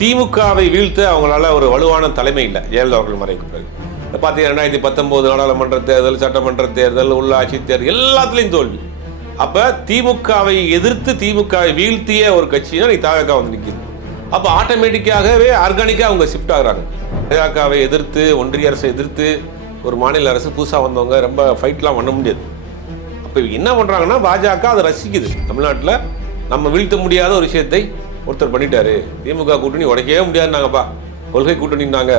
திமுகவை வீழ்த்த அவங்களால ஒரு வலுவான தலைமை இல்லை ஜெயலலிதா அவர்கள் மறைவுக்கு பிறகு. பார்த்தீங்கன்னா 2019 நாடாளுமன்ற தேர்தல், சட்டமன்ற தேர்தல், உள்ளாட்சி தேர்தல் எல்லாத்துலேயும் தோல்வி. அப்போ திமுகவை எதிர்த்து திமுகவை வீழ்த்திய ஒரு கட்சினா நீ தாவேகா வந்து நிற்கிது. அப்போ ஆட்டோமேட்டிக்காகவே ஆர்கானிக்காக அவங்க ஷிஃப்ட் ஆகுறாங்க. பாஜகவை எதிர்த்து, ஒன்றிய அரசை எதிர்த்து ஒரு மாநில அரசு புதுசாக வந்தவங்க ரொம்ப ஃபைட்லாம் பண்ண முடியாது. அப்போ என்ன பண்ணுறாங்கன்னா பாஜக அதை ரசிக்குது. தமிழ்நாட்டில் நம்ம வீழ்த்த முடியாத ஒரு விஷயத்தை ஒருத்தர் பண்ணிட்டாரு, திமுக கூட்டணி உடைக்கவே முடியாதுன்னாங்கப்பா, கொள்கை கூட்டணினாங்க.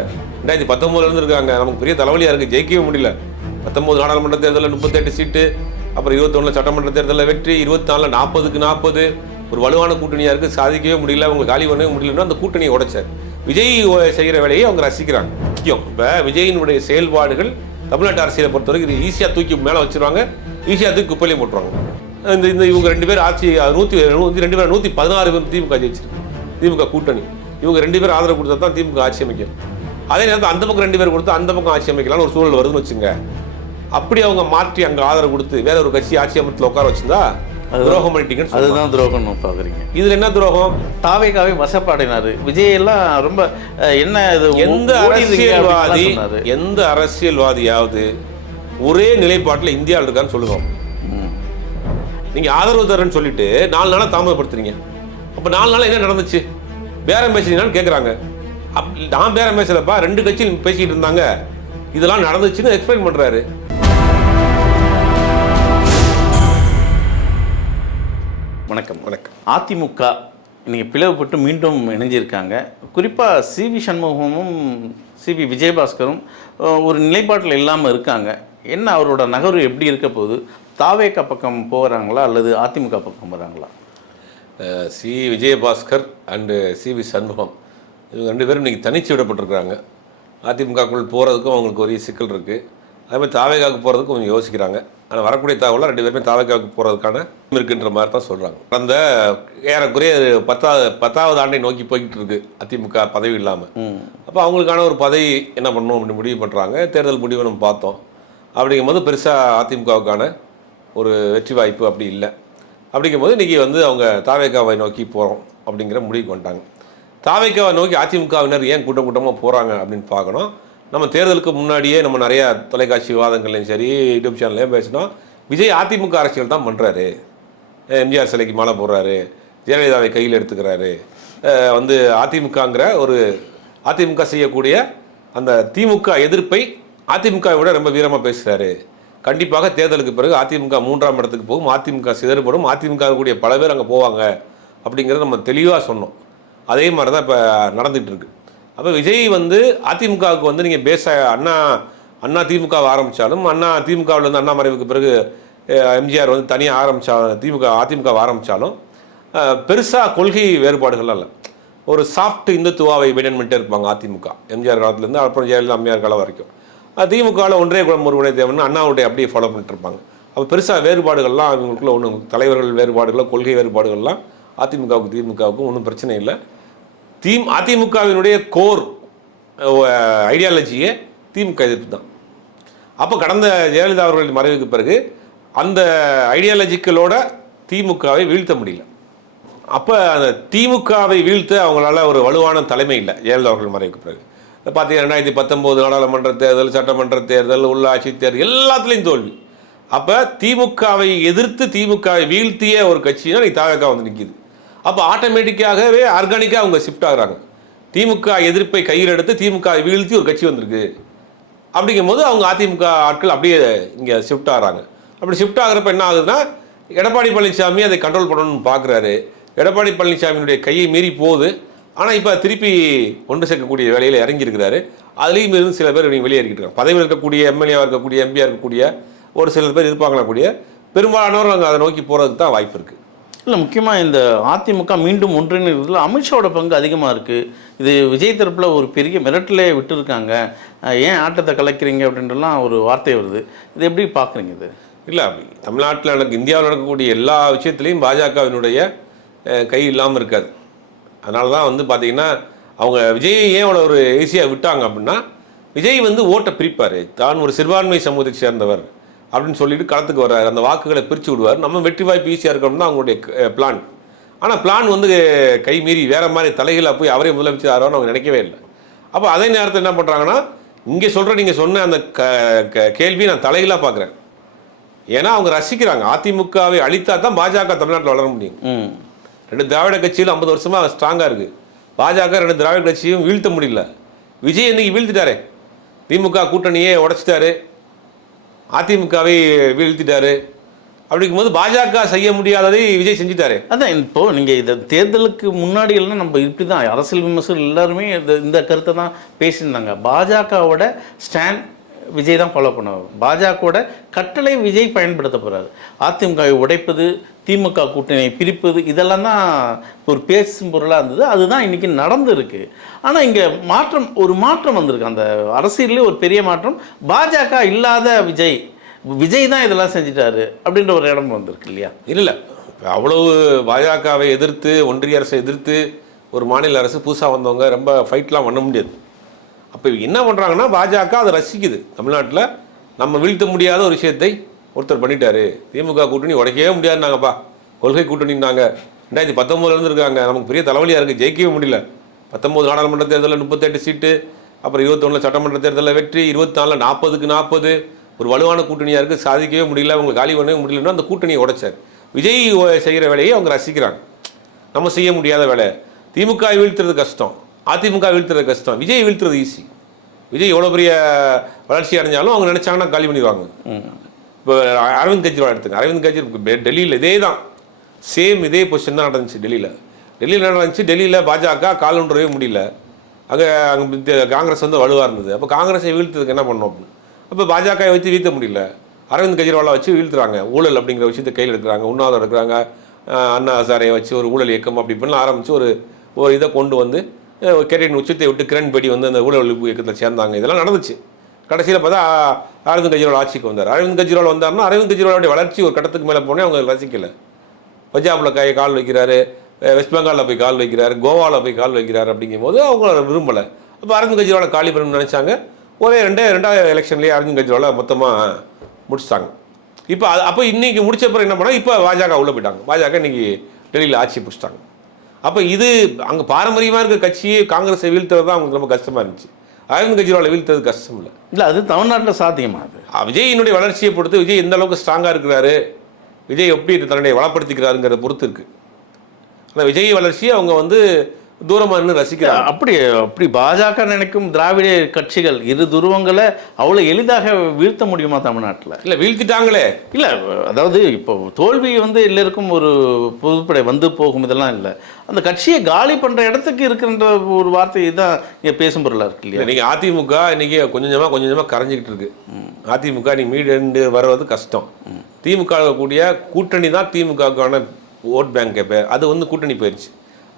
2019 இருக்காங்க, நமக்கு பெரிய தலைவலியாக இருக்குது, ஜெயிக்கவே முடியல. 19 நாடாளுமன்ற தேர்தலில் 38 சீட்டு, அப்புறம் 21 சட்டமன்ற தேர்தலில் வெற்றி, 24 40க்கு 40 ஒரு வலுவான கூட்டணியாக இருக்குது, சாதிக்கவே முடியல, அவங்க காலி பண்ணவே முடியலன்னா அந்த கூட்டணியை உடைச்சார். விஜய் செய்கிற வேலையை அவங்க ரசிக்கிறாங்க. முக்கியம் இப்போ விஜயினுடைய செயல்பாடுகள் தமிழ்நாட்டு அரசியலை பொறுத்தவரைக்கும் ஈஸியாக தூக்கி மேலே வச்சுருவாங்க, ஈஸியாக தூக்கி குப்பையிலையும் போட்டுருவாங்க. இந்த இவங்க 2 பேர் ஆட்சி 116 பேர் திமுக ஜெயிச்சிருக்கு, திமுக கூட்டணி. இவங்க 2 பேர் ஆதரவு கொடுத்தா தான் திமுக ஆட்சி அமைக்கும். அதே நேரத்தில் அந்த பக்கம் 2 பேர் கொடுத்து அந்த பக்கம் ஆட்சி அமைக்கலாம்னு ஒரு சூழல் வருதுன்னு வச்சுங்க. அப்படி அவங்க மாற்றி அங்கே ஆதரவு கொடுத்து வேற ஒரு கட்சி ஆட்சி அமைப்பில் உட்கார வச்சிருந்தா துரோகம் பண்ணிட்டீங்கன்னு. அதுதான் துரோகம் பார்க்குறீங்க. இதுல என்ன துரோகம்? தாவேகாவை வசப்பாடினாரு விஜய் எல்லாம். ரொம்ப என்ன இது, எந்த அரசியல்வாதியாவது ஒரே நிலைப்பாட்டில் இந்தியாவில் இருக்கான்னு சொல்லுவோம். நீங்க ஆதரவு தரேன்னு சொல்லிட்டு 4 நாளா தாமதப்படுத்துறீங்க. அப்ப 4 நாள் என்ன நடந்துச்சு? பேரம் பேசுறீங்கன்னு கேட்குறாங்க. நான் பேரம் பேசலப்பா, 2 கட்சியில் பேசிக்கிட்டு இருந்தாங்க, இதெல்லாம் நடந்துச்சுன்னு எக்ஸ்பிளைன் பண்றாரு. வணக்கம். அதிமுக இன்னைக்கு பிளவுபட்டு மீண்டும் இணைஞ்சிருக்காங்க. குறிப்பாக சிவி சண்முகமும் சிவி விஜயபாஸ்கரும் ஒரு நிலைப்பாட்டில் இல்லாமல் இருக்காங்க. என்ன அவரோட நகர்வு எப்படி இருக்க போகுது? தாவேகா பக்கம் போகிறாங்களா அல்லது அதிமுக பக்கம் போகிறாங்களா? C Vijayabaskar and CV Shanmugam இவங்க 2 பேரும் இன்றைக்கி தனிச்சு விடப்பட்டிருக்கிறாங்க. அதிமுகக்குள் போகிறதுக்கும் அவங்களுக்கு ஒரு சிக்கல் இருக்குது. அதேமாதிரி தாவேகாவுக்கு போகிறதுக்கும் கொஞ்சம் யோசிக்கிறாங்க. ஆனால் வரக்கூடிய தகவலாக 2 பேருமே தாவேகாவுக்கு போகிறதுக்கான இருக்குன்ற மாதிரி தான் சொல்கிறாங்க. அந்த ஏறக்குறைய 10வது ஆண்டை நோக்கி போய்கிட்டு இருக்கு அதிமுக பதவி இல்லாமல். அப்போ அவங்களுக்கான ஒரு பதவி என்ன பண்ணணும் அப்படின்னு முடிவு பண்ணுறாங்க. தேர்தல் முடிவு நம்ம பார்த்தோம். அப்படிங்கும்போது பெருசாக அதிமுகவுக்கான ஒரு வெற்றி வாய்ப்பு அப்படி இல்லை. அப்படிங்கும்போது இன்றைக்கி அவங்க தாவேகாவை நோக்கி போகிறோம் அப்படிங்கிற முடிவுக்கு வந்துட்டாங்க. தாவேகாவை நோக்கி அதிமுகவினர் ஏன் கூட்டமாக போகிறாங்க அப்படின்னு பார்க்கணும். நம்ம தேர்தலுக்கு முன்னாடியே நம்ம நிறையா தொலைக்காட்சி விவாதங்கள்லையும் சரி, யூடியூப் சேனல்லையும் பேசினோம். விஜய் அதிமுக அரசியல் தான் பண்ணுறாரு. எம்ஜிஆர் சிலைக்கு மாலை போடுறாரு, ஜெயலலிதாவை கையில் எடுத்துக்கிறாரு, அதிமுகங்கிற ஒரு அதிமுக செய்யக்கூடிய அந்த திமுக எதிர்ப்பை அதிமுகவை விட ரொம்ப வீரமாக பேசுகிறாரு. கண்டிப்பாக தேர்தலுக்கு பிறகு அதிமுக 3ஆம் இடத்துக்கு போகும், அதிமுக சிதறுபடும், அதிமுக கூடிய பல பேர் அங்கே போவாங்க அப்படிங்கிறத நம்ம தெளிவாக சொன்னோம். அதே மாதிரி தான் இப்போ நடந்துகிட்டு இருக்கு. அப்போ விஜய் அதிமுகவுக்கு நீங்கள் அண்ணா திமுகவை ஆரம்பித்தாலும், திமுகவில் அண்ணா மறைவுக்கு பிறகு எம்ஜிஆர் தனியாக அதிமுகவை ஆரம்பித்தாலும் பெருசாக கொள்கை வேறுபாடுகள்லாம் இல்லை. ஒரு சாஃப்ட் இந்துத்துவாவை மெயின்டைன் பண்ணிட்டே இருப்பாங்க அதிமுக. எம்ஜிஆர் காலத்துலேருந்து அப்புறம் ஜெயலலிதா அம்மையார் காலம் வரைக்கும் திமுகவில் ஒன்றே குலம் ஒருவனே தேவைன்னு அண்ணாவுடைய அப்படியே ஃபாலோ பண்ணிட்டு இருப்பாங்க. அப்போ பெருசாக வேறுபாடுகள்லாம் அவங்களுக்குள்ள ஒன்றும் தலைவர்கள் வேறுபாடுகள், கொள்கை வேறுபாடுகள்லாம் அதிமுகவுக்கும் திமுகவுக்கும் ஒன்றும் பிரச்சனை இல்லை. அதிமுகவினுடைய கோர் ஐடியாலஜியே திமுக எதிர்ப்பு தான். அப்போ கடந்த ஜெயலலிதா அவர்களின் மறைவுக்கு பிறகு அந்த ஐடியாலஜிக்களோட திமுகவை வீழ்த்த முடியல. அப்போ அந்த திமுகவை வீழ்த்த அவங்களால ஒரு வலுவான தலைமை இல்லை ஜெயலலிதா அவர்கள் மறைவுக்கு பிறகு. பார்த்தீங்கன்னா 2019 நாடாளுமன்ற தேர்தல், சட்டமன்ற தேர்தல், உள்ளாட்சி தேர்தல் எல்லாத்துலேயும் தோல்வி. அப்போ திமுகவை எதிர்த்து திமுகவை வீழ்த்திய ஒரு கட்சினா நீ தாவேகா நிற்கிது. அப்போ ஆட்டோமேட்டிக்காகவே ஆர்கானிக்காக அவங்க ஷிஃப்ட் ஆகுறாங்க. திமுக எதிர்ப்பை கையில் எடுத்து திமுகவை வீழ்த்தி ஒரு கட்சி வந்திருக்கு. அப்படிங்கும்போது அவங்க அதிமுக ஆட்கள் அப்படியே இங்கே ஷிஃப்ட் ஆகிறாங்க. அப்படி ஷிஃப்ட் ஆகிறப்ப என்ன ஆகுதுன்னா, எடப்பாடி பழனிசாமி அதை கண்ட்ரோல் பண்ணணும்னு பார்க்குறாரு. எடப்பாடி பழனிசாமியினுடைய கையை மீறி போகுது. ஆனால் இப்போ திருப்பி ஒன்று சேர்க்கக்கூடிய வேலையில் இறங்கியிருக்கிறாரு. அதுலேயும் இருந்து சில பேர் வெளியேறிக்கிட்டு இருக்காங்க. பதவியில் இருக்கக்கூடிய எம்எல்ஏவாக இருக்கக்கூடிய எம்பியாக இருக்கக்கூடிய ஒரு சில பேர் இருப்பாங்களாக்கூடிய பெரும்பாலானவர் அங்கே அதை நோக்கி போகிறதுக்கு தான் வாய்ப்பு இருக்குது. இல்லை, முக்கியமாக இந்த அதிமுக மீண்டும் ஒன்றிணைறதுல அமித்ஷாவோட பங்கு அதிகமாக இருக்குது. இது விஜய் தரப்பில் ஒரு பெரிய மிரட்டலே விட்டுருக்காங்க. ஏன் ஆட்டத்தை கலைக்கிறீங்க அப்படின்றலாம் ஒரு வார்த்தை வருது. இது எப்படி பார்க்குறீங்க? இது இல்லை, தமிழ்நாட்டில் இந்தியாவில் நடக்கக்கூடிய எல்லா விஷயத்துலையும் பாஜகவினுடைய கை இல்லாமல் இருக்காது. அதனால தான் பார்த்தீங்கன்னா அவங்க விஜய் ஏன் அவ்வளோ ஒரு ஈஸியாக விட்டாங்க அப்படின்னா, விஜய் ஓட்டை பிரிப்பார். தான் ஒரு சிறுபான்மை சமூகத்தை சேர்ந்தவர் அப்படின்னு சொல்லிட்டு களத்துக்கு வர்றாரு. அந்த வாக்குகளை பிரித்து விடுவார். நம்ம வெற்றி வாய்ப்பு ஈஸியாக இருக்கணும்னு அவங்களுடைய பிளான். ஆனால் பிளான் வந்து கை மீறி வேறு மாதிரி தலைகளாக போய் அவரே முதலமைச்சர் ஆகிறோன்னு அவங்க நினைக்கவே இல்லை. அப்போ அதே நேரத்தில் என்ன பண்ணுறாங்கன்னா, இங்கே சொல்கிற நீங்கள் சொன்ன அந்த கேள்வி நான் தலைகளாக பார்க்குறேன். ஏன்னா அவங்க ரசிக்கிறாங்க. அதிமுகவை அழித்தா தான் பாஜக தமிழ்நாட்டில் வளர முடியும். 2 திராவிட கட்சியில் 50 வருஷமாக ஸ்ட்ராங்காக இருக்குது. பாஜக 2 திராவிட கட்சியும் வீழ்த்த முடியல. விஜய் இன்னைக்கு வீழ்த்திட்டாரு. திமுக கூட்டணியே உடைச்சிட்டாரு, அதிமுகவை வீழ்த்திட்டாரு. அப்படிங்கும்போது பாஜக செய்ய முடியாததை விஜய் செஞ்சுட்டாரு. அதான் இப்போ நீங்கள் இதை தேர்தலுக்கு முன்னாடி எல்லாம் நம்ம இப்படி தான் அரசியல் விமர்சகர்கள் எல்லாருமே இந்த கருத்தை தான் பேசியிருந்தாங்க. பாஜகவோட ஸ்டாண்ட் விஜய் தான் ஃபாலோ பண்ணுவார். பாஜகவோட கட்டளை விஜய் பயன்படுத்த போகிறாரு. அதிமுகவை உடைப்பது, திமுக கூட்டணியை பிரிப்பது, இதெல்லாம் தான் ஒரு பேசும் பொருளாக இருந்தது. அதுதான் இன்றைக்கி நடந்துருக்கு. ஆனால் இங்கே ஒரு மாற்றம் வந்திருக்கு. அந்த அரசியல்லே ஒரு பெரிய மாற்றம். பாஜக இல்லாத விஜய் தான் இதெல்லாம் செஞ்சிட்டாரு அப்படின்ற ஒரு இடம் வந்திருக்கு இல்லையா? இல்லை, அவ்வளவு பாஜகவை எதிர்த்து, ஒன்றிய அரசை எதிர்த்து ஒரு மாநில அரசு புதுசாக வந்தவங்க ரொம்ப ஃபைட்லாம் பண்ண முடியாது. அப்போ என்ன பண்ணுறாங்கன்னா, பாஜக அதை ரசிக்குது. தமிழ்நாட்டில் நம்ம வீழ்த்த முடியாத ஒரு விஷயத்தை ஒருத்தர் பண்ணிட்டாரு. திமுக கூட்டணி உடைக்கவே முடியாதுன்னாங்கப்பா, கொள்கை கூட்டணின்னாங்க. 2019 இருக்காங்க. நமக்கு பெரிய தலைவலியாக இருக்குது, ஜெயிக்கவே முடியல. 19 நாடாளுமன்ற தேர்தலில் 38 சீட்டு, அப்புறம் 21 சட்டமன்ற தேர்தலில் வெற்றி, 24 40க்கு 40, ஒரு வலுவான கூட்டணியாக இருக்குது, சாதிக்கவே முடியல, அவங்க காலி பண்ணவே முடியலன்னா அந்த கூட்டணியை உடைச்சார். விஜய் செய்கிற வேலையை அவங்க ரசிக்கிறாங்க. நம்ம செய்ய முடியாத வேலை. திமுக வீழ்த்துறது கஷ்டம், அதிமுக வீழ்த்துறது கஷ்டம், விஜய் வீழ்த்துறது ஈஸி. விஜய் எவ்வளோ பெரிய வளர்ச்சி அடைஞ்சாலும் அவங்க நினச்சாங்கன்னா காலி பண்ணிடுவாங்க. இப்போ அரவிந்த் கெஜ்ரிவால் எடுத்துங்க. அரவிந்த் கெஜ்ரிவால் டெல்லியில் இதே தான், சேம் இதே பொசிஷன் தான் நடந்துச்சு. டெல்லியில் நடந்துச்சு. டெல்லியில் பாஜக கால் ஒன்றவே முடியல. அங்கே காங்கிரஸ் வந்து வலுவாக இருந்தது. அப்போ காங்கிரஸை வீழ்த்துறதுக்கு என்ன பண்ணோம் அப்படின்னு. அப்போ பாஜகவை வச்சு வீழ்த்த முடியல, அரவிந்த் கெஜ்ரிவாலை வச்சு வீழ்த்துறாங்க. ஊழல் அப்படிங்கிற விஷயத்தை கையில் எடுக்கிறாங்க, உண்ணாவிரதம் எடுக்கிறாங்க. அண்ணா ஹசாரே வச்சு ஒரு ஊழல் இயக்கம் அப்படி இப்படின்னு ஆரம்பித்து ஒரு இதை கொண்டு வந்து கெரியரின் உச்சத்தை விட்டு கிரண் பேடி வந்து அந்த ஊழல் ஒழிப்பு இயக்கத்தில் சேர்ந்தாங்க. இதெல்லாம் நடந்துச்சு. கடைசியில் பார்த்தா அரவிந்த் கெஜ்ரிவால் ஆட்சிக்கு வந்தார். அரவிந்த் கெஜ்ரிவால் வந்தார்னா அரவிந்த் கெஜ்ரிவாலுடைய வளர்ச்சி ஒரு கட்டத்துக்கு மேலே போனே அவங்க ரசிக்கலை. பஞ்சாபில் கால் வைக்கிறாரு, வெஸ்ட் பெங்காலில் போய் கால் வைக்கிறாரு, கோவாவில் போய் கால் வைக்கிறாரு. அப்படிங்கும்போது அவங்க விரும்பலை. அப்போ அரவிந்த் கெஜ்ரிவாலை காலி பண்ணணும்னு நினச்சாங்க. ரெண்டாவது எலெக்ஷன்லேயே அரவிந்த் கெஜ்ரிவாலை மொத்தமாக முடிச்சிட்டாங்க. இப்போ அப்போ இன்றைக்கி முடிச்ச பிறகு என்ன பண்ணால், இப்போ பாஜக உள்ளே போயிட்டாங்க. பாஜக இன்றைக்கி டெல்லியில் ஆட்சி பிடிச்சிட்டாங்க. அப்போ இது அங்கே பாரம்பரியமாக இருக்கிற கட்சியை காங்கிரஸை வீழ்த்துறது தான் அவங்களுக்கு ரொம்ப கஷ்டமாக இருந்துச்சு. அரவிந்த் கெஜ்ரிவாலை வீழ்த்துறது கஷ்டம் இல்லை. அது தமிழ்நாட்டில் சாத்தியமா? அது விஜயினுடைய வளர்ச்சியை பொறுத்து, விஜய் எந்த அளவுக்கு ஸ்ட்ராங்காக இருக்கிறாரு, விஜய் எப்படி தன்னுடைய வளப்படுத்திக்கிறாருங்கிறத பொறுத்து இருக்குது. ஆனால் விஜய் வளர்ச்சியை அவங்க வந்து தூரமாக இருந்து ரசிக்கிறாங்க. அப்படி பாஜக நினைக்கும் திராவிட கட்சிகள் இரு துருவங்களை அவ்வளோ எளிதாக வீழ்த்த முடியுமா தமிழ்நாட்டில்? இல்லை, வீழ்த்திட்டாங்களே. இல்லை, அதாவது இப்போ தோல்வி வந்து எல்லாருக்கும் ஒரு பொதுப்படை வந்து போகும், இதெல்லாம் இல்லை. அந்த கட்சியை காலி பண்ணுற இடத்துக்கு இருக்கின்ற ஒரு வார்த்தை தான் இங்கே பேசும் பொருளாக இருக்கு இல்லையா? நீங்கள் அதிமுக இன்றைக்கி கொஞ்சமாக கரைஞ்சிக்கிட்டு இருக்கு. அதிமுக நீ மீண்டு வர்றது கஷ்டம். திமுக கூடிய கூட்டணி தான் திமுகவுக்கான ஓட் பேங்க் பேர், அது வந்து கூட்டணி போயிடுச்சு.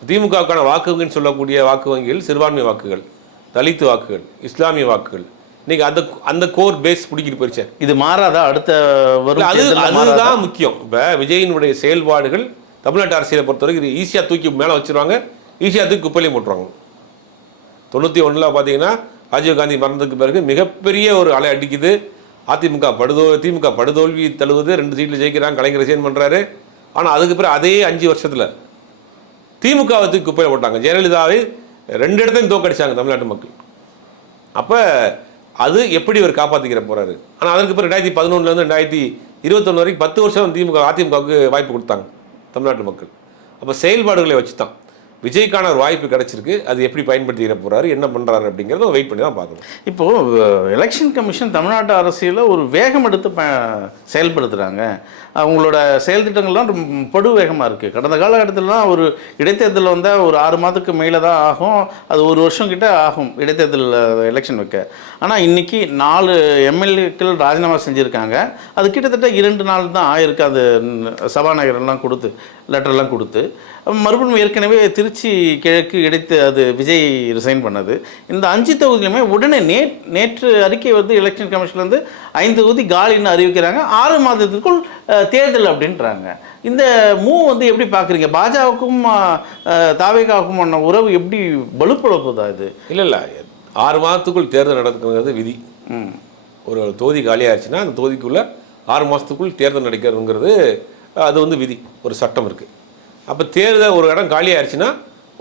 திமுகவுக்கான வாக்குகள்னு சொல்லக்கூடிய வாக்கு வங்கிகள் சிறுபான்மை வாக்குகள், தலித்து வாக்குகள், இஸ்லாமிய வாக்குகள், இன்னைக்கு அந்த கோர் பேஸ் பிடிக்கிட்டு போயிடுச்சு. இது மாறாதா? அடுத்த அதுதான் முக்கியம். இப்போ விஜயினுடைய செயல்பாடுகள் தமிழ்நாட்டு அரசியலை பொறுத்தவரைக்கும் இது ஈஸியாக தூக்கி மேலே வச்சுருவாங்க, ஈஸியாக தூக்கி குப்பையிலையும் போட்டுருவாங்க. 91 பார்த்தீங்கன்னா ராஜீவ்காந்தி மரணத்துக்கு பிறகு மிகப்பெரிய ஒரு அலை அடிக்குது. திமுக படுதோல்வி தழுவுது. 2 சீட்டில் ஜெயிக்கிறாங்க, கலைஞர் ரிசைன் பண்ணுறாரு. ஆனால் அதுக்கு பிறகு அதே 5 வருஷத்தில் திமுகவை தூக்கி குப்பையில் போட்டாங்க. ஜெயலலிதாவை 2 இடத்தையும் தோக்கடிச்சாங்க தமிழ்நாட்டு மக்கள். அப்போ அது எப்படி அவர் காப்பாற்றிக்கிற போகிறாரு. ஆனால் அதற்கு பிறகு 2011 2021 வரைக்கும் 10 வருஷம் அதிமுகவுக்கு வாய்ப்பு கொடுத்தாங்க தமிழ்நாட்டு மக்கள். அப்போ செயல்பாடுகளை வச்சு தான் விஜய்க்கான ஒரு வாய்ப்பு கிடச்சிருக்கு. அது எப்படி பயன்படுத்திக்கிற போகிறாரு, என்ன பண்ணுறாரு அப்படிங்கிறத வெயிட் பண்ணி தான் பார்க்கணும். இப்போது எலெக்ஷன் கமிஷன் தமிழ்நாட்டு அரசியலில் ஒரு வேகம் எடுத்து செயல்படுத்துகிறாங்க. அவங்களோட செயல் திட்டங்கள்லாம் படு வேகமாக இருக்குது. கடந்த காலகட்டத்திலலாம் ஒரு இடைத்தேர்தல் வந்தால் ஒரு 6 மாதத்துக்கு மேலே தான் ஆகும், அது 1 வருஷம் கிட்ட ஆகும் இடைத்தேர்தல் எலெக்ஷன் வைக்க. ஆனால் இன்றைக்கி 4 எம்எல்ஏக்கள் ராஜினாமா செஞ்சுருக்காங்க. அது கிட்டத்தட்ட 2 நாள் தான் ஆயிருக்கு. அது சபாநாயகரெல்லாம் கொடுத்து லெட்டர்லாம் கொடுத்து மறுபடியும் ஏற்கனவே திருச்சி கிழக்கு இடைத்து அது விஜய் ரிசைன் பண்ணது. இந்த 5 தொகுதியிலுமே உடனே நேற்று அறிக்கை வந்து எலெக்ஷன் கமிஷன்லேருந்து 5 தொகுதி காலின்னு அறிவிக்கிறாங்க. 6 மாதத்துக்குள் தேர்தல் அப்படின்றாங்க. இந்த மூவ் வந்து எப்படி பார்க்குறீங்க? பாஜகவுக்கும் தாவேகாவுக்கும் உறவு எப்படி வலுப்பழப்புதா இது? இல்லை 6 மாதத்துக்குள் தேர்தல் நடக்குங்கிறது விதி. ஒரு தொகுதி காலியாகிடுச்சுன்னா அந்த தொகுதிக்குள்ளே 6 மாதத்துக்குள் தேர்தல் நடக்கிறதுங்கிறது அது வந்து விதி, ஒரு சட்டம் இருக்குது. அப்போ தேர்தல் ஒரு இடம் காலியாகிடுச்சுன்னா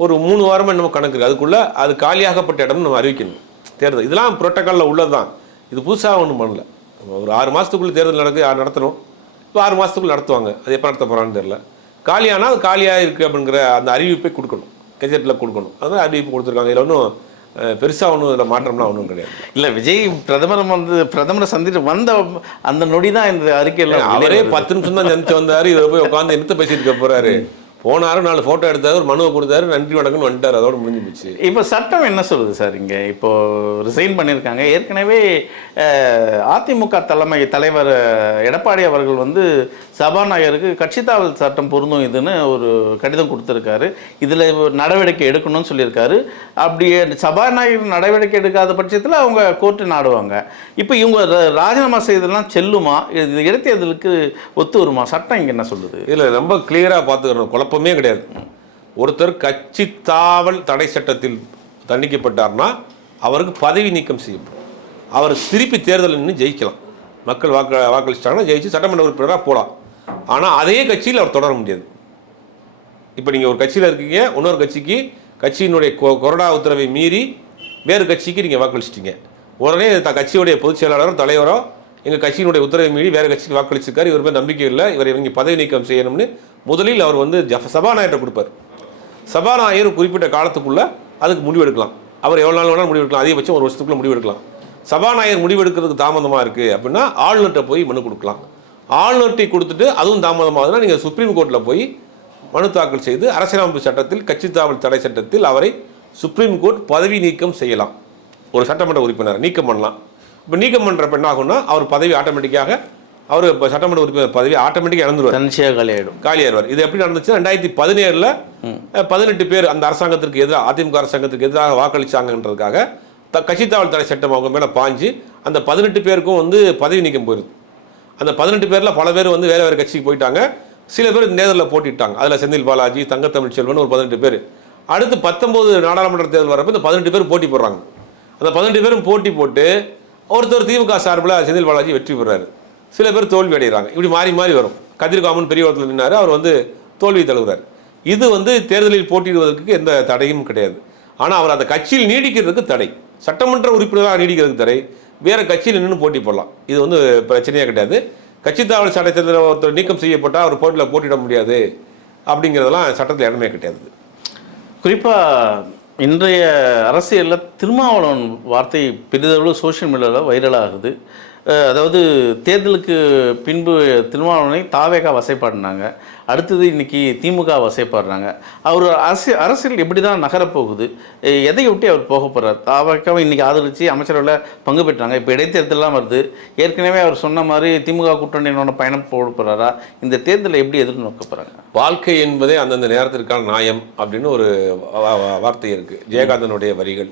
ஒரு 3 வாரமாக நம்ம கணக்கு இருக்குது, அதுக்குள்ளே அது காலியாகப்பட்ட இடம்னு நம்ம அறிவிக்கணும். தேர்தல் இதெல்லாம் புரோட்டோக்காலில் உள்ளது தான், இது புதுசாக ஒன்றும் பண்ணல. ஒரு 6 மாதத்துக்குள்ளே தேர்தல் நடத்தணும். இப்போ 6 மாதத்துக்குள்ளே நடத்துவாங்க, அது எப்போ நடத்த போகிறான்னு தெரியல. காலியானால் அது காலியாக இருக்குது அப்படிங்கிற அந்த அறிவிப்பை கொடுக்கணும், கெஜெட்டில் கொடுக்கணும். அதான் அறிவிப்பு கொடுத்துருக்காங்க. இதில் ஒன்றும் பெருசாக ஒன்றும் இதில் மாற்றம்லாம் ஒன்றும் கிடையாது. இல்லை, விஜய் பிரதமரை சந்திட்டு வந்த அந்த நொடி தான் இந்த அறிக்கையில் அவரே 10 நிமிஷம் தான் சந்திச்சு வந்தார். இவர் போய் உட்காந்து என்னத்தை பேசிட்டு இருக்க போகிறாரு? போனாரு, 4 ஃபோட்டோ எடுத்தாரு, ஒரு மனுவை கொடுத்தாரு, நன்றி வணக்கம்னு வந்துட்டார், அதோட முடிஞ்சு போச்சு. இப்போ சட்டம் என்ன சொல்லுது சார்? இங்கே இப்போ ரிசைன் பண்ணியிருக்காங்க. ஏற்கனவே அதிமுக தலைவர் எடப்பாடி அவர்கள் வந்து சபாநாயகருக்கு கட்சி தாவல் சட்டம் பொருந்தும் இதுன்னு ஒரு கடிதம் கொடுத்துருக்காரு. இதில் நடவடிக்கை எடுக்கணும்னு சொல்லியிருக்காரு. அப்படியே சபாநாயகர் நடவடிக்கை எடுக்காத பட்சத்தில் அவங்க கோர்ட்டு நாடுவாங்க. இப்போ இவங்க ராஜினாமா செய்ததெல்லாம் செல்லுமா? இது இடைத்தேர்தலுக்கு ஒத்து வருமா? சட்டம் இங்கே என்ன சொல்லுது? இதில் ரொம்ப கிளியராக பார்த்துக்கணும், குழப்பமே கிடையாது. ஒருத்தர் கட்சி தாவல் தடை சட்டத்தில் தண்டிக்கப்பட்டார்னா அவருக்கு பதவி நீக்கம் செய்யப்படும். அவர் திருப்பி தேர்தல் நின்று ஜெயிக்கலாம். மக்கள் வாக்களிச்சிட்டாங்கன்னா ஜெயிச்சு சட்டமன்ற உறுப்பினராக போகலாம். ஆனால் அதே கட்சியில் அவர் தொடர முடியாது. இப்போ நீங்கள் ஒரு கட்சியில் இருக்கீங்க, இன்னொரு கட்சிக்கு கட்சியினுடைய கொறடா உத்தரவை மீறி வேறு கட்சிக்கு நீங்கள் வாக்களிச்சிட்டீங்க. உடனே கட்சியுடைய பொதுச் செயலாளரோ தலைவரோ எங்கள் கட்சியினுடைய உத்தரவை மீறி வேறு கட்சிக்கு வாக்களிச்சிருக்காரு, இவர் மேல் நம்பிக்கை இல்லை, இவங்க பதவி நீக்கம் செய்யணும்னு முதலில் அவர் வந்து சபாநாயகர்கிட்ட கொடுப்பார். சபாநாயகர் குறிப்பிட்ட காலத்துக்குள்ளே அதுக்கு முடிவெடுக்கலாம். அவர் எவ்வளோ நாள் வேணாலும் முடிவெடுக்கலாம், அதிகபட்சம் 1 வருஷத்துக்குள்ளே முடிவெடுக்கலாம். சபாநாயகர் முடிவெடுக்கிறதுக்கு தாமதமாக இருக்குது அப்படின்னா ஆளுநர்கிட்ட போய் மனு கொடுக்கலாம். ஆளுநர்கிட்ட கொடுத்துட்டு அதுவும் தாமதமாகுதுன்னா நீங்கள் சுப்ரீம் கோர்ட்டில் போய் மனு தாக்கல் செய்து அரசியலமைப்பு சட்டத்தில் கட்சி தாவல் தடை சட்டத்தில் அவரை சுப்ரீம் கோர்ட் பதவி நீக்கம் செய்யலாம். ஒரு சட்டமன்ற உறுப்பினர் நீக்கம் பண்ணலாம். இப்போ நீக்கம் பண்ணுறப்ப என்ன ஆகும்னா அவர் பதவி ஆட்டோமேட்டிக்காக அவர் இப்போ சட்டமன்ற உறுப்பினர் பதவி ஆட்டோமேட்டிக்காக இழந்துருவார், காலியாயிடுவார். இது எப்படி நடந்துச்சுன்னா 2017 18 பேர் அந்த அரசாங்கத்திற்கு எதிராக, அதிமுக அரசாங்கத்திற்கு எதிராக வாக்களிச்சாங்கன்றதுக்காக கட்சி தாவல் தடை சட்டம் அவங்க மேலே பாஞ்சு அந்த 18 பேருக்கும் வந்து பதவி நீக்கம் போயிருது. அந்த 18 பேரில் பல பேர் வந்து வேறு வேறு கட்சிக்கு போயிட்டாங்க, சில பேர் தேர்தலில் போட்டிட்டாங்க. அதில் செந்தில் பாலாஜி, தங்கத்தமிழ் செல்வன் ஒரு 18 பேர். அடுத்து 19 நாடாளுமன்ற தேர்தல் வரப்போ இந்த 18 பேர் போட்டி போடுறாங்க. அந்த 18 பேரும் போட்டி போட்டு ஒருத்தர் திமுக சார்பில் செந்தில் பாலாஜி வெற்றி பெறாரு, சில பேர் தோல்வி அடைகிறாங்க. இப்படி மாறி மாறி வரும். கதிர்காமன் பெரியவரத்தில் நின்னார், அவர் வந்து தோல்வி தழுவுறார். இது வந்து தேர்தலில் போட்டியிடுவதற்கு எந்த தடையும் கிடையாது. ஆனால் அவர் அந்த கட்சியில் நீடிக்கிறதுக்கு தடை, சட்டமன்ற உறுப்பினராக நீடிக்கிறதுக்கு தடை, வேறு கட்சியில் நின்று போட்டி போடலாம். இது வந்து பிரச்சனையே கிடையாது. கட்சி தாவல் சட்டத்தில் ஒருத்தர் நீக்கம் செய்யப்பட்டால் அவர் போட்டியில் போட்டியிட முடியாது அப்படிங்கிறதெல்லாம் சட்டத்தில் இடமே கிடையாது. குறிப்பாக இன்றைய அரசியலில் திருமாவளவன் வார்த்தை பெரிதளவு சோஷியல் மீடியாவில் வைரலாகுது. அதாவது தேர்தலுக்கு பின்பு திருமாவளவனை தாவேகா வசைப்பாடினாங்க, அடுத்தது இன்னைக்கு திமுக வசைப்பாடுறாங்க. அவர் அரசியல் எப்படி தான் நகரப்போகுது, எதை ஒட்டி அவர் போக போகிறார்? தாவேகாவை இன்றைக்கி ஆதரித்து அமைச்சரவையில் பங்கு பெற்றாங்க, இப்போ இடைத்தேர்தலாம் வருது. ஏற்கனவே அவர் சொன்ன மாதிரி திமுக கூட்டணியோட பயணம் போட போகிறாரா? இந்த தேர்தலை எப்படி எதிர்நோக்க போகிறாங்க? வாழ்க்கை என்பதே அந்தந்த நேரத்திற்கான நியாயம் அப்படின்னு ஒரு வார்த்தை இருக்குது, ஜெயகாந்தனுடைய வரிகள்.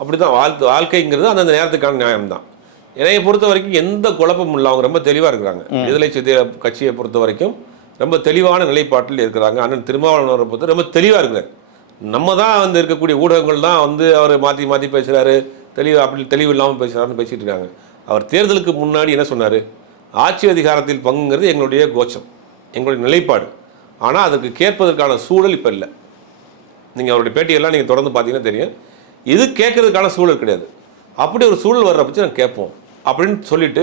அப்படி தான் வாழ்க்கைங்கிறது அந்தந்த நேரத்துக்கான நியாயம்தான். என்னையை பொறுத்த வரைக்கும் எந்த குழப்பமும் இல்லை, அவங்க ரொம்ப தெளிவாக இருக்கிறாங்க. விடுதலை சிறுத்தை கட்சியை பொறுத்த வரைக்கும் ரொம்ப தெளிவான நிலைப்பாட்டில் இருக்கிறாங்க. அண்ணன் திருமாவளவனை பொறுத்த ரொம்ப தெளிவாக இருக்கிறார். நம்ம தான் வந்து இருக்கக்கூடிய ஊடகங்கள் தான் வந்து அவர் மாற்றி மாற்றி பேசுகிறாரு, அப்படி தெளிவு இல்லாமல் பேசுகிறாருன்னு பேசிகிட்டு இருக்காங்க. அவர் தேர்தலுக்கு முன்னாடி என்ன சொன்னார்? ஆட்சி அதிகாரத்தில் பங்குங்கிறது எங்களுடைய கோச்சம், எங்களுடைய நிலைப்பாடு. ஆனால் அதுக்கு கேட்பதற்கான சூழல் இப்போ இல்லை. நீங்கள் அவருடைய பேட்டியெல்லாம் நீங்கள் தொடர்ந்து பார்த்தீங்கன்னா தெரியும், இது கேட்கறதுக்கான சூழல் கிடையாது. அப்படி ஒரு சூழல் வர்ற பட்சம் நாங்கள் கேட்போம் அப்படின்னு சொல்லிட்டு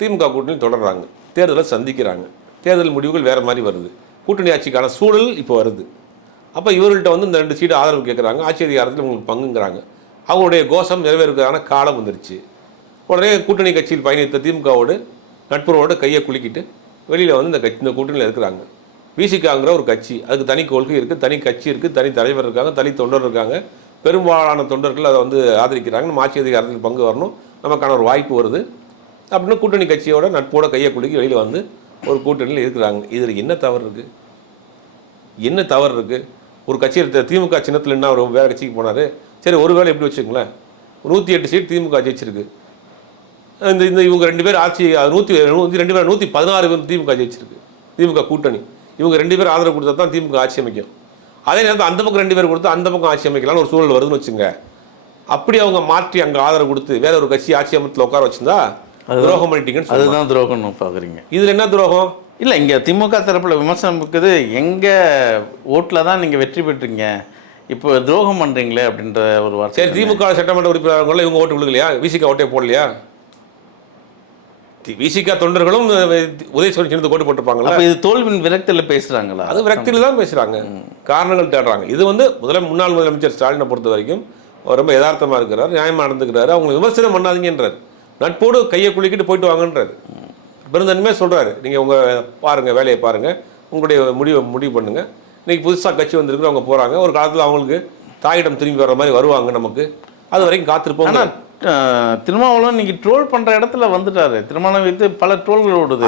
திமுக கூட்டணி தொடர்றாங்க, தேர்தலை சந்திக்கிறாங்க. தேர்தல் முடிவுகள் வேறு மாதிரி வருது, கூட்டணி ஆட்சிக்கான சூழல் இப்போ வருது. அப்போ இவர்கள்ட்ட வந்து இந்த 2 சீட்டு ஆதரவு கேட்குறாங்க, ஆட்சி அதிகாரத்தில் உங்களுக்கு பங்குங்கிறாங்க. அவங்களுடைய கோஷம் நிறைவேறுவதற்கான காலம் வந்துருச்சு. உடனே கூட்டணி கட்சியில் பயணித்த திமுகவோடு நட்புறவோடு கையை குலுக்கிட்டு வெளியில் வந்து இந்த கூட்டணியில் இருக்கிறாங்க. விசிகாங்கிற ஒரு கட்சி, அதுக்கு தனி கொள்கை இருக்குது, தனி கட்சி இருக்குது, தனி தலைவர் இருக்காங்க, தனி தொண்டர் இருக்காங்க. பெரும்பாலான தொண்டர்கள் அதை வந்து ஆதரிக்கிறாங்க. நம்ம ஆட்சி அதிகாரத்தில் பங்கு வரணும், நமக்கான ஒரு வாய்ப்பு வருது அப்படின்னு கூட்டணி கட்சியோட நட்போட கையை குலுக்கி வெளியில் வந்து ஒரு கூட்டணியில் இருக்கிறாங்க. இதில் என்ன தவறு இருக்குது? என்ன தவறு இருக்குது? ஒரு கட்சியில் திமுக சின்னத்தில் என்ன அவர் வேறு கட்சிக்கு போனார், சரி ஒரு வேளை எப்படி வச்சுக்கோங்களேன், 108 சீட் திமுக ஜெயிச்சிருக்கு. இந்த இவங்க 2 பேர் ஆட்சி 116 பேர் திமுக ஜெயிச்சிருக்கு. திமுக கூட்டணி இவங்க 2 பேர் ஆதரவு கொடுத்தா தான் திமுக ஆட்சி அமைக்கும். அதே நேரத்தில் அந்த பக்கம் 2 பேர் கொடுத்து அந்த பக்கம் ஆட்சி அமைக்கலாம்னு ஒரு சூழல் வருதுன்னு வச்சுங்க. அப்படி அவங்க மாற்றி அங்கே ஆதரவு கொடுத்து வேற ஒரு கட்சி ஆட்சி அமைத்தில் உட்கார வச்சிருந்தா துரோகம் பண்ணிட்டீங்கன்னு. அதுதான் துரோகம்னு பார்க்குறீங்க. இதில் என்ன துரோகம்? இல்லை இங்கே திமுக தரப்பில் விமர்சனம் இருக்குது, எங்கள் ஓட்டில் தான் நீங்கள் வெற்றி பெற்றீங்க, இப்போ துரோகம் பண்ணுறீங்களே அப்படின்ற ஒரு வார்த்தை. சரி, திமுக சட்டமன்ற உறுப்பினர்கள் இவங்க ஓட்டு கொடுக்கலையா? விசிகா ஓட்டே போடலையா? விசிகா தொண்டர்களும் உதயசூரியன் சின்னத்துக்கு ஓட்டு போட்டிருப்பாங்களா? இது தோல்வியின் விரக்தியில் பேசுகிறாங்களா? அது விரக்தியில் தான் பேசுகிறாங்க, காரணங்கள் தேடுறாங்க. இது வந்து முன்னாள் முதலமைச்சர் ஸ்டாலினை பொறுத்த வரைக்கும் அவர் ரொம்ப யதார்த்தமாக இருக்கிறார், நியாயமாக நடந்துக்கிறாரு. அவங்க விமர்சனம் பண்ணாதீங்கன்றார், நட்போடு கையை குலுக்கிட்டு போயிட்டு வாங்கன்றாரு. பெருந்தன்மையாக சொல்கிறாரு, நீங்கள் உங்கள் பாருங்கள், வேலையை பாருங்கள், உங்களுடைய முடிவு பண்ணுங்கள். இன்றைக்கி புதுசாக கட்சி வந்திருக்கு, அவங்க போகிறாங்க, ஒரு காலத்தில் அவங்களுக்கு தாயிடம் திரும்பி வர்ற மாதிரி வருவாங்க, நமக்கு அது வரைக்கும் காத்திருப்போம். ஆனால் திருமாவளவன் இன்னைக்கு ட்ரோல் பண்ணுற இடத்துல வந்துட்டாரு. திருமாவளவன் வைத்து பல ட்ரோல்கள் ஓடுது.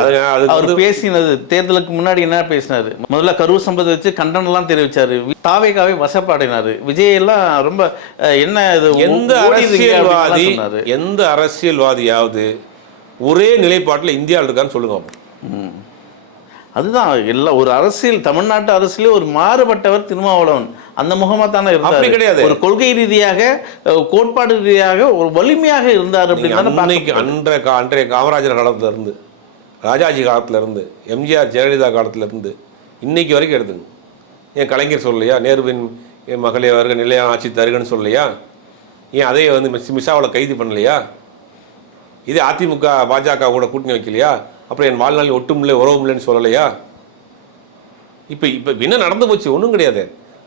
அவர் பேசினது தேர்தலுக்கு முன்னாடி என்ன பேசினாரு, முதல்ல கரூர் சம்பத்தை வச்சு கண்டனம்லாம் தெரிவிச்சாரு, தாவேகாவை வசப்பாடினாரு, விஜய் எல்லாம் ரொம்ப என்ன இது, எந்த அரசியல்வாதியாவது ஒரே நிலைப்பாட்டில் இந்தியாவில் இருக்கான்னு சொல்லுங்க. அதுதான் எல்லாம் ஒரு அரசியல், தமிழ்நாட்டு அரசியலே ஒரு மாறுபட்டவர் திருமாவளவன். அந்த முகமா தானே இருந்தார், கிடையாது ஒரு கொள்கை ரீதியாக கோட்பாடு ரீதியாக ஒரு வலிமையாக இருந்தார். அன்றைய காமராஜர் காலத்துல இருந்து, ராஜாஜி காலத்துல இருந்து, எம்ஜிஆர் ஜெயலலிதா காலத்துல இருந்து இன்னைக்கு வரைக்கும் எடுத்துங்க. ஏன் கலைஞர் சொல்லலையா, நேருவின் மகளே அவர்கள் நிலையான ஆட்சி தருகன்னு சொல்லலையா? ஏன் அதே வந்து மிசாவில் கைது பண்ணலையா? இதே அதிமுக பாஜக கூட கூட்டணி வைக்கலையா? அப்புறம் என் வாழ்நாளில் ஒட்டுமில்லை உறவுமில்லைன்னு சொல்லலையா? இப்போ என்ன நடந்து போச்சு? ஒன்றும் கிடையாது.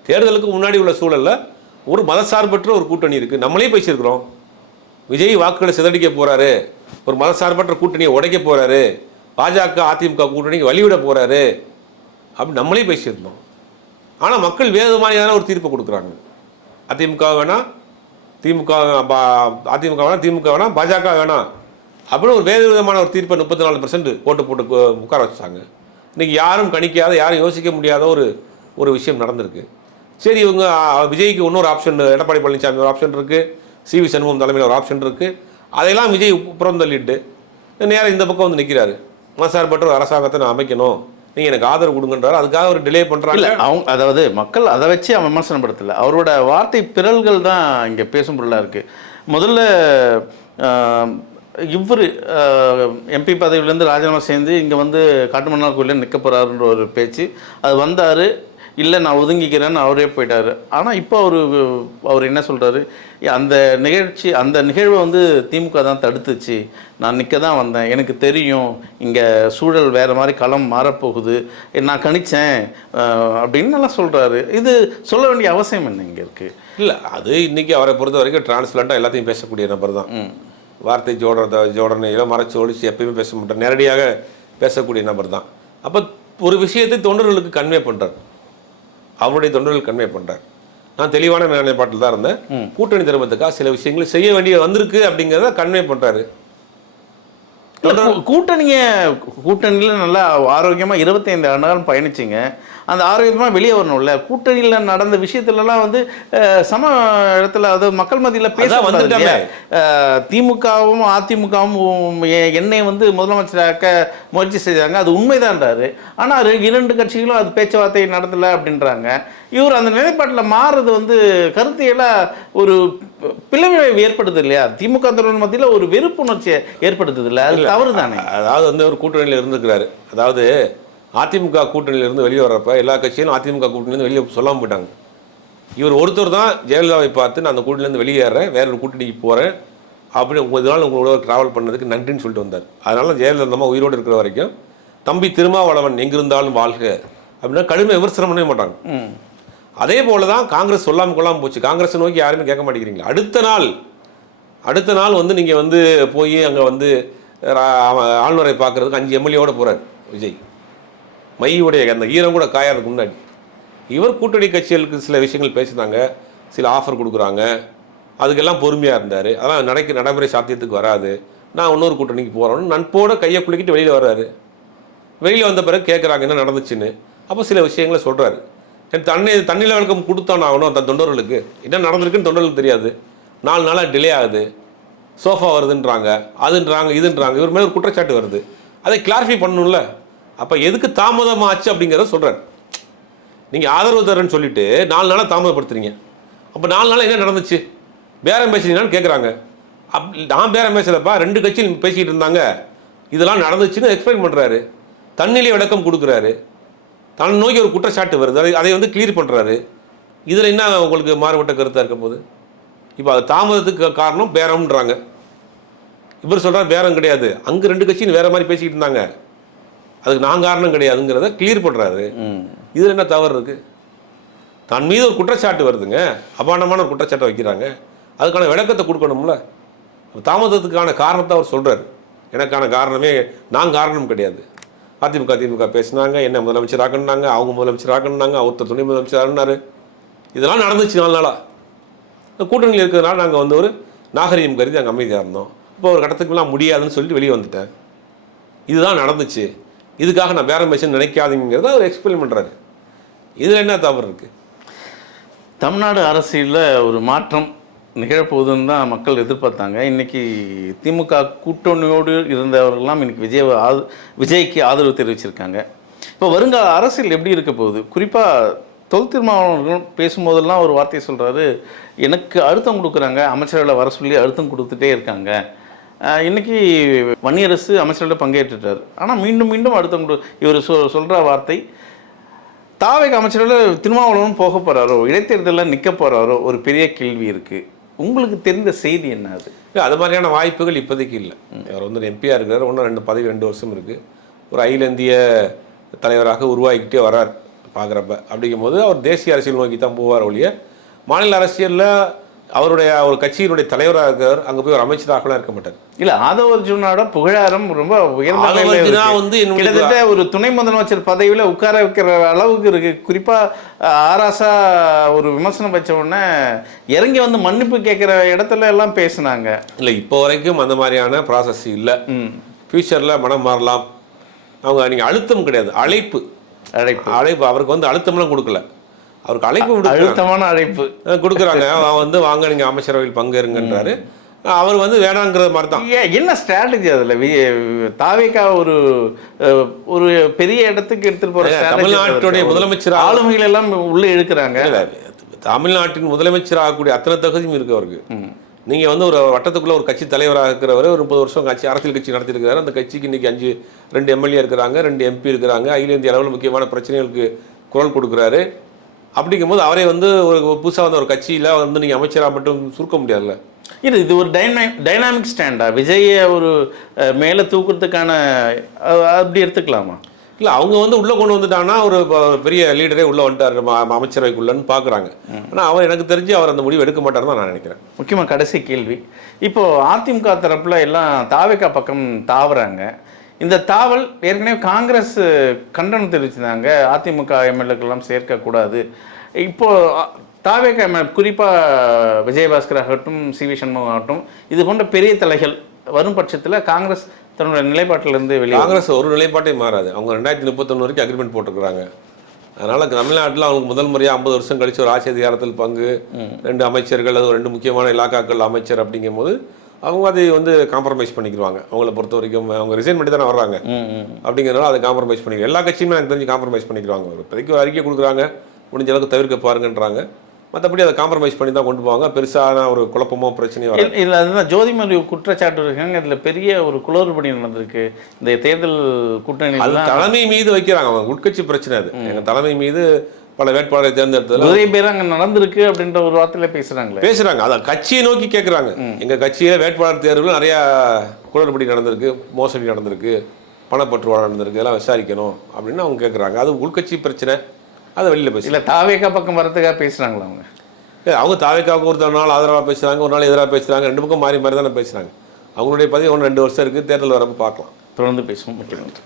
தேர்தலுக்கு முன்னாடி உள்ள சூழலில் ஒரு மதசார்பற்ற ஒரு கூட்டணி இருக்குது, நம்மளே பேசியிருக்கிறோம். விஜய் வாக்குகளை சிதறடிக்க போகிறாரு, ஒரு மதசார்பற்ற கூட்டணியை உடைக்க போகிறாரு, பாஜக அதிமுக கூட்டணிக்கு வழிவிட போகிறாரு அப்படி நம்மளே பேசியிருந்தோம். ஆனால் மக்கள் வேதமானியான ஒரு தீர்ப்பை கொடுக்குறாங்க. அதிமுக வேணாம், அதிமுக வேணாம், திமுக வேணாம், பாஜக வேணாம் அப்படின்னு ஒரு வேறு விதமான ஒரு தீர்ப்பை 34% ஓட்டு போட்டு உட்கார வச்சாங்க. இன்றைக்கி யாரும் கணிக்காத, யாரும் யோசிக்க முடியாத ஒரு விஷயம் நடந்திருக்கு. சரி, இவங்க விஜய்க்கு இன்னொரு ஆப்ஷன், எடப்பாடி பழனிசாமி ஒரு ஆப்ஷன் இருக்குது, சிவி சண்முகம் தலைமையில் ஒரு ஆப்ஷன் இருக்குது. அதையெல்லாம் விஜய் புறம் தள்ளிட்டு நேரம் இந்த பக்கம் வந்து நிற்கிறாரு. மதசார்பற்ற ஒரு அரசாங்கத்தை நான் அமைக்கணும், நீங்கள் எனக்கு ஆதரவு கொடுங்கன்றாரு. அதுக்காக ஒரு டிலே பண்ணுறாங்க அவங்க. அதாவது மக்கள் அதை வச்சு அவன் விமர்சனப்படுத்தலை, அவரோட வார்த்தை பிறல்கள் தான் இங்கே பேசும் பொருளாக இருக்குது. முதல்ல இவர் எம்பி பதவியிலேருந்து ராஜினாமா சேர்ந்து இங்கே வந்து காட்டுமன்னார் கோயிலில் நிற்க போகிறாருன்ற ஒரு பேச்சு அது வந்தார். இல்லை நான் ஒதுங்கிக்கிறேன்னு அவரே போயிட்டார். ஆனால் இப்போ அவர் என்ன சொல்கிறாரு, அந்த நிகழ்வை வந்து திமுக தான் தடுத்துச்சு, நான் நிற்க தான் வந்தேன், எனக்கு தெரியும் இங்கே சூழல் வேறு மாதிரி களம் மாறப்போகுது, நான் கணிச்சேன் அப்படின்னு எல்லாம் சொல்கிறாரு. இது சொல்ல வேண்டிய அவசியம் என்ன இங்கே இருக்குது? இல்லை, அது இன்றைக்கி அவரை பொறுத்த வரைக்கும் டிரான்ஸ்பிளான்ட்டாக எல்லாத்தையும் பேசக்கூடிய நபர் தான். வார்த்தை ஜோடனையில மறைச்சு ஒழிச்சு எப்பயுமே பேச மாட்டார், நேரடியாக பேசக்கூடிய நபர் தான். அப்போ ஒரு விஷயத்தை தொண்டர்களுக்கு கன்வே பண்ணுறார், அவருடைய தொண்டர்கள் கன்வே பண்ணுறார். நான் தெளிவான நிலைப்பாட்டில் தான் இருந்தேன், கூட்டணி தருவதற்காக சில விஷயங்களை செய்ய வேண்டிய வந்திருக்கு அப்படிங்கிறத கன்வே பண்ணுறாரு. கூட்டணியில் நல்லா ஆரோக்கியமாக 25 ஆண்டுகள் பயணிச்சிங்க, அந்த ஆரோக்கியமாக வெளியே வரணும்ல. கூட்டணியில் நடந்த விஷயத்துலலாம் வந்து சம இடத்துல அது மக்கள் மத்தியில் பேச வந்துட்டாங்க. திமுகவும் அதிமுகவும் என்னை வந்து முதலமைச்சராக்க முயற்சி செய்தாங்க, அது உண்மைதான்றாரு. ஆனால் 2 கட்சிகளும் அது பேச்சுவார்த்தை நடத்தலை அப்படின்றாங்க. இவர் அந்த நிலைப்பாட்டில் மாறுறது வந்து கருத்தியெல்லாம் ஒரு பிளவிளைவு ஏற்படுது இல்லையா? திமுக தலைவர் மத்தியில் ஒரு வெறுப்புணர்ச்சியை ஏற்படுத்துது இல்லை, அது தவறு தானே? அதாவது வந்து ஒரு கூட்டணியில் இருந்துக்கிறாரு. அதாவது அதிமுக கூட்டணியிலிருந்து வெளியே வர்றப்ப எல்லா கட்சியும் அதிமுக கூட்டணியிலேருந்து வெளியே சொல்லாமல் போயிட்டாங்க. இவர் ஒருத்தர் தான் ஜெயலலிதாவை பார்த்து நான் அந்த கூட்டணியிலேருந்து வெளியேறேன், வேற ஒரு கூட்டணிக்கு போகிறேன் அப்படி இதனால் உங்களோட ட்ராவல் பண்ணதுக்கு நன்றின்னு சொல்லிட்டு வந்தார். அதனால ஜெயலலிதா அம்மா உயிரோடு இருக்கிற வரைக்கும் தம்பி திருமாவளவன் எங்கிருந்தாலும் வாழ்க அப்படின்னா கடுமை விமர்சனம் பண்ணவே மாட்டாங்க. அதே போல தான் காங்கிரஸ் சொல்லாமல் கொள்ளாமல் போச்சு. காங்கிரஸை நோக்கி யாருமே கேட்க மாட்டேங்கிறீங்களா? அடுத்த நாள் வந்து நீங்கள் வந்து போய் அங்கே வந்து ஆளுநரை பார்க்குறதுக்கு 5 எம்எல்ஏவோட போகிறார் விஜய். மையுடைய அந்த ஈரம் கூட காயறதுக்கு முன்னாடி இவர் கூட்டணி கட்சிகளுக்கு சில விஷயங்கள் பேசுனாங்க, சில ஆஃபர் கொடுக்குறாங்க, அதுக்கெல்லாம் பொறுமையாக இருந்தார். அதெல்லாம் நடைமுறை சாத்தியத்துக்கு வராது, நான் இன்னொரு கூட்டணிக்கு போகிறோன்னு நட்போட கையை குலுக்கிட்டு வெளியில் வர்றாரு. வெளியில் வந்த பிறகு கேட்குறாங்க என்ன நடந்துச்சுன்னு. அப்போ சில விஷயங்களை சொல்கிறாரு. தண்ணியில் விளக்கம் கொடுத்தான் ஆகணும் தன் தொண்டர்களுக்கு. என்ன நடந்திருக்குன்னு தொண்டர்களுக்கு தெரியாது. 4 நாளாக டிலே ஆகுது, சோஃபா வருதுன்றாங்க, அதுன்றாங்க, இதுன்றாங்க. இவர் மேலே ஒரு குற்றச்சாட்டு வருது, அதை கிளாரிஃபை பண்ணணும்ல. அப்போ எதுக்கு தாமதமாச்சு அப்படிங்கிறத சொல்கிறார். நீங்கள் ஆதரவு தரேன்னு சொல்லிட்டு 4 நாளாக தாமதப்படுத்துறீங்க. அப்போ 4 நாளாக என்ன நடந்துச்சு, பேரம் பேசுறீங்கன்னு கேட்குறாங்க. நான் பேரம் பேசலப்பா, 2 கட்சியில் பேசிக்கிட்டு இருந்தாங்க, இதெல்லாம் நடந்துச்சுன்னு எக்ஸ்பிளைன் பண்ணுறாரு. தன்னிலை விளக்கம் கொடுக்குறாரு, தன் நோக்கி ஒரு குற்றச்சாட்டு வருது, அதை வந்து கிளியர் பண்ணுறாரு. இதில் என்ன உங்களுக்கு மாறுபட்ட கருத்தாக இருக்க போகுது? இப்போ அது தாமதத்துக்கு காரணம் பேரம்ன்றாங்க. இவர் சொல்கிறார் பேரம் கிடையாது, அங்கே 2 கட்சியும் வேறு மாதிரி பேசிக்கிட்டு இருந்தாங்க, அதுக்கு நான் காரணம் கிடையாதுங்கிறத கிளியர் பண்ணுறாரு. இதில் என்ன தவறு இருக்குது? தன் மீது ஒரு குற்றச்சாட்டு வருதுங்க, அபாண்டமான ஒரு குற்றச்சாட்டை வைக்கிறாங்க, அதுக்கான விளக்கத்தை கொடுக்கணும்ல. தாமதத்துக்கான காரணத்தை அவர் சொல்கிறார், எனக்கான காரணமே நான் காரணம் கிடையாது. அதிமுக பேசினாங்க, என்ன முதலமைச்சர் ஆக்கணுனாங்க, அவங்க முதலமைச்சர் ஆக்கணுனாங்க, ஒருத்தர் துணை முதலமைச்சர் ஆகினார். இதெல்லாம் நடந்துச்சு 4 நாளாக. கூட்டணியில் இருக்கிறதுனால நாங்கள் வந்து ஒரு நாகரீகம் கருதி அங்கே அமைதியாக இருந்தோம். இப்போ ஒரு கட்டத்துக்குலாம் முடியாதுன்னு சொல்லிட்டு வெளியே வந்துட்டேன். இதுதான் நடந்துச்சு, இதுக்காக நான் பேரம் பேசணும்னு நினைக்காதீங்கிறத அவர் எக்ஸ்பிளைன் பண்ணுறாரு. இதில் என்ன தவறு இருக்குது? தமிழ்நாடு அரசியலில் ஒரு மாற்றம் நிகழப்போகுதுன்னு தான் மக்கள் எதிர்பார்த்தாங்க. இன்றைக்கி திமுக கூட்டணியோடு இருந்தவர்கள்லாம் இன்றைக்கி விஜய்க்கு ஆதரவு தெரிவிச்சிருக்காங்க. இப்போ வருங்கால அரசியல் எப்படி இருக்க போகுது? குறிப்பாக தொல் திருமாவளவர்கள் பேசும்போதெல்லாம் ஒரு வார்த்தையை சொல்கிறாரு, எனக்கு அழுத்தம் கொடுக்குறாங்க, அமைச்சர்களை வர சொல்லி அழுத்தம் கொடுத்துட்டே இருக்காங்க. இன்றைக்கி வன்னியரசு அமைச்சர்களை பங்கேற்றுட்டார், ஆனால் மீண்டும் மீண்டும் அழுத்தம் இவர் சொல்கிற வார்த்தை, தாவேக அமைச்சர்கள் திருமாவளவன் போக போகிறாரோ, இடைத்தேர்தலில் நிற்க போகிறாரோ, ஒரு பெரிய கேள்வி இருக்குது. உங்களுக்கு தெரிந்த செய்தி என்ன அது? இல்லை, அது மாதிரியான வாய்ப்புகள் இப்போதைக்கு இல்லை. அவர் வந்து எம்பியாக இருக்கிறார், ஒன்றும் 2 பதவி 2 வருஷம் இருக்குது. ஒரு அகில இந்திய தலைவராக உருவாக்கிட்டே வரார் பார்க்குறப்ப. அப்படிங்கும்போது அவர் தேசிய அரசியல் நோக்கி தான் போவார் ஒழிய, மாநில அரசியலில் அவருடைய ஒரு கட்சியினுடைய தலைவராக இருக்கிறார், அங்கே போய் ஒரு அமைச்சராகலாம் இருக்க மாட்டார். இல்லை, ஆதவ அர்ஜுனோட புகழாரம் ரொம்ப உயர்ந்த வந்து கிட்டத்தட்ட ஒரு துணை முதலமைச்சர் பதவியில் உட்கார வைக்கிற அளவுக்கு இருக்குது. குறிப்பாக ஆராசா ஒரு விமர்சனம் வச்ச உடனே இறங்கி வந்து மன்னிப்பு கேட்குற இடத்துல எல்லாம் பேசுனாங்க. இல்லை, இப்போ வரைக்கும் அந்த மாதிரியான ப்ராசஸ் இல்லை. ஃப்யூச்சரில் மனம் மாறலாம். அவங்க நீங்கள் அழுத்தம் கிடையாது, அழைப்பு. அவருக்கு வந்து அழுத்தம்லாம் கொடுக்கல, அவருக்கு அழைப்பு, அழுத்தமான அழைப்பு கொடுக்குறாங்க. வந்து வாங்க நீங்கள் அமைச்சரவையில் பங்கேறுங்கன்றாரு. அவர் வந்து வேணாங்கிற மாதிரி தான். என்ன ஸ்ட்ராட்டஜி அதில்? தாவேகா ஒரு பெரிய இடத்துக்கு எடுத்துகிட்டு போகிற தமிழ்நாட்டுடைய முதலமைச்சர் ஆளுமைகள் எல்லாம் உள்ளே இழுக்கிறாங்க. தமிழ்நாட்டின் முதலமைச்சர் ஆகக்கூடிய அத்தனை தகுதியும் இருக்கு அவருக்கு. நீங்கள் வந்து ஒரு வட்டத்துக்குள்ளே ஒரு கட்சி தலைவராக இருக்கிறவர், ஒரு 30 வருஷம் அரசியல் கட்சி நடத்திருக்கிறாரு. அந்த கட்சிக்கு இன்றைக்கி 2 எம்எல்ஏ இருக்கிறாங்க, 2 எம்பி இருக்கிறாங்க, அகில இந்திய அளவில் முக்கியமான பிரச்சனைகளுக்கு குரல் கொடுக்குறாரு. அப்படிங்கும்போது அவரே வந்து ஒரு புதுசாக வந்து ஒரு கட்சியில் வந்து நீங்கள் அமைச்சராக மட்டும் சுருக்க முடியாதுல்ல. இது ஒரு டைனாமிக் ஸ்டாண்டா? விஜயை ஒரு மேலே தூக்குறதுக்கான அப்படி எடுத்துக்கலாமா? இல்லை, அவங்க வந்து உள்ளே கொண்டு வந்துட்டாங்கன்னா ஒரு பெரிய லீடரே உள்ளே வந்துட்டார் அமைச்சரவைக்குள்ளன்னு பார்க்குறாங்க. ஆனால் அவர் எனக்கு தெரிஞ்சு அவர் அந்த முடிவு எடுக்க மாட்டார்னு தான் நான் நினைக்கிறேன். முக்கியமாக கடைசி கேள்வி, இப்போது அதிமுக தரப்பில் எல்லாம் தாவேகா பக்கம் தாவுறாங்க. இந்த தாவல் ஏற்கனவே காங்கிரஸ் கண்டனம் தெரிவிச்சிருந்தாங்க, அதிமுக எம்எல்ஏக்கெல்லாம் சேர்க்கக்கூடாது. இப்போது தாவேகா குறிப்பாக விஜயபாஸ்கர் ஆகட்டும், சிவி சண்முகம் ஆகட்டும், இது போன்ற பெரிய தலைகள் வரும் பட்சத்தில் காங்கிரஸ் தன்னோட நிலைப்பாட்டிலேருந்து வெளியே, காங்கிரஸ் ஒரு நிலைப்பாட்டே மாறாது. அவங்க 2031 வரைக்கும் அக்ரிமெண்ட் போட்டிருக்கிறாங்க. அதனால் தமிழ்நாட்டில் அவங்களுக்கு முதல் முறையாக 50 வருஷம் கழிச்சு ஒரு ஆட்சி அதிகாரத்தில் பங்கு, 2 அமைச்சர்கள், அது 2 முக்கியமான இலாக்காக்கள் அமைச்சர். அப்படிங்கும்போது அவங்க அதை வந்து காம்ப்ரமைஸ் பண்ணிக்கிடுவாங்க. அவங்கள பொறுத்த வரைக்கும் அவங்க ரிசைன் பண்ணி தானே வர்றாங்க. அப்படிங்கிறனால அதை காம்ப்ரமைஸ் பண்ணிக்கிறோம். எல்லா கட்சியுமே எனக்கு தெரிஞ்சு காம்ப்ரமைஸ் பண்ணிக்கிறாங்க. இப்போதைக்கு ஒரு அறிக்கை கொடுக்குறாங்க, முடிஞ்ச அளவுக்கு தவிர்க்க பாருங்கன்றாங்க. மற்றபடி அதை காம்ப்ரமைஸ் பண்ணி தான் கொண்டு போவாங்க. பெருசான ஒரு குழப்பமோ பிரச்சனையோ வரும். இல்லை, அதுதான் ஜோதிமணி குற்றச்சாட்டு இருக்காங்க. இதில் பெரிய ஒரு குளறுபடி நடந்திருக்கு இந்த தேர்தல் கூட்டணி. அது தலைமை மீது வைக்கிறாங்க, அவங்க உட்கட்சி பிரச்சனை. அது எங்கள் தலைமை மீது பல வேட்பாளரை தேர்ந்தெடுத்தது நிறைய பேர் அங்கே நடந்திருக்கு அப்படின்ற ஒரு வார்த்தையில பேசுகிறாங்க. அதான் கட்சியை நோக்கி கேட்குறாங்க. எங்கள் கட்சியில் வேட்பாளர் தேர்வில் நிறையா குளறுபடி நடந்திருக்கு, மோசடி நடந்திருக்கு, பணப்பற்றுவாடை நடந்திருக்கு, இதெல்லாம் விசாரிக்கணும் அப்படின்னு அவங்க கேட்குறாங்க. அது உள்கட்சி பிரச்சனை, அதை வெளியில் பேச. இல்லை, தாவேகா பக்கம் வரதுக்காக பேசுகிறாங்களா அவங்க? அவங்க தாவேகாவுக்கு ஒரு நாள் ஆதரவாக பேசுகிறாங்க, ஒரு நாள் எதிராக பேசுகிறாங்க. 2 பக்கம் மாறி மாறி தானே பேசுகிறாங்க. அவங்களுடைய பதவி 1-2 வருஷம் இருக்குது, தேர்தல் வரப்போ பார்க்கலாம். தொடர்ந்து பேசுவோம். முக்கியமନ୍ତ୍ରୀ.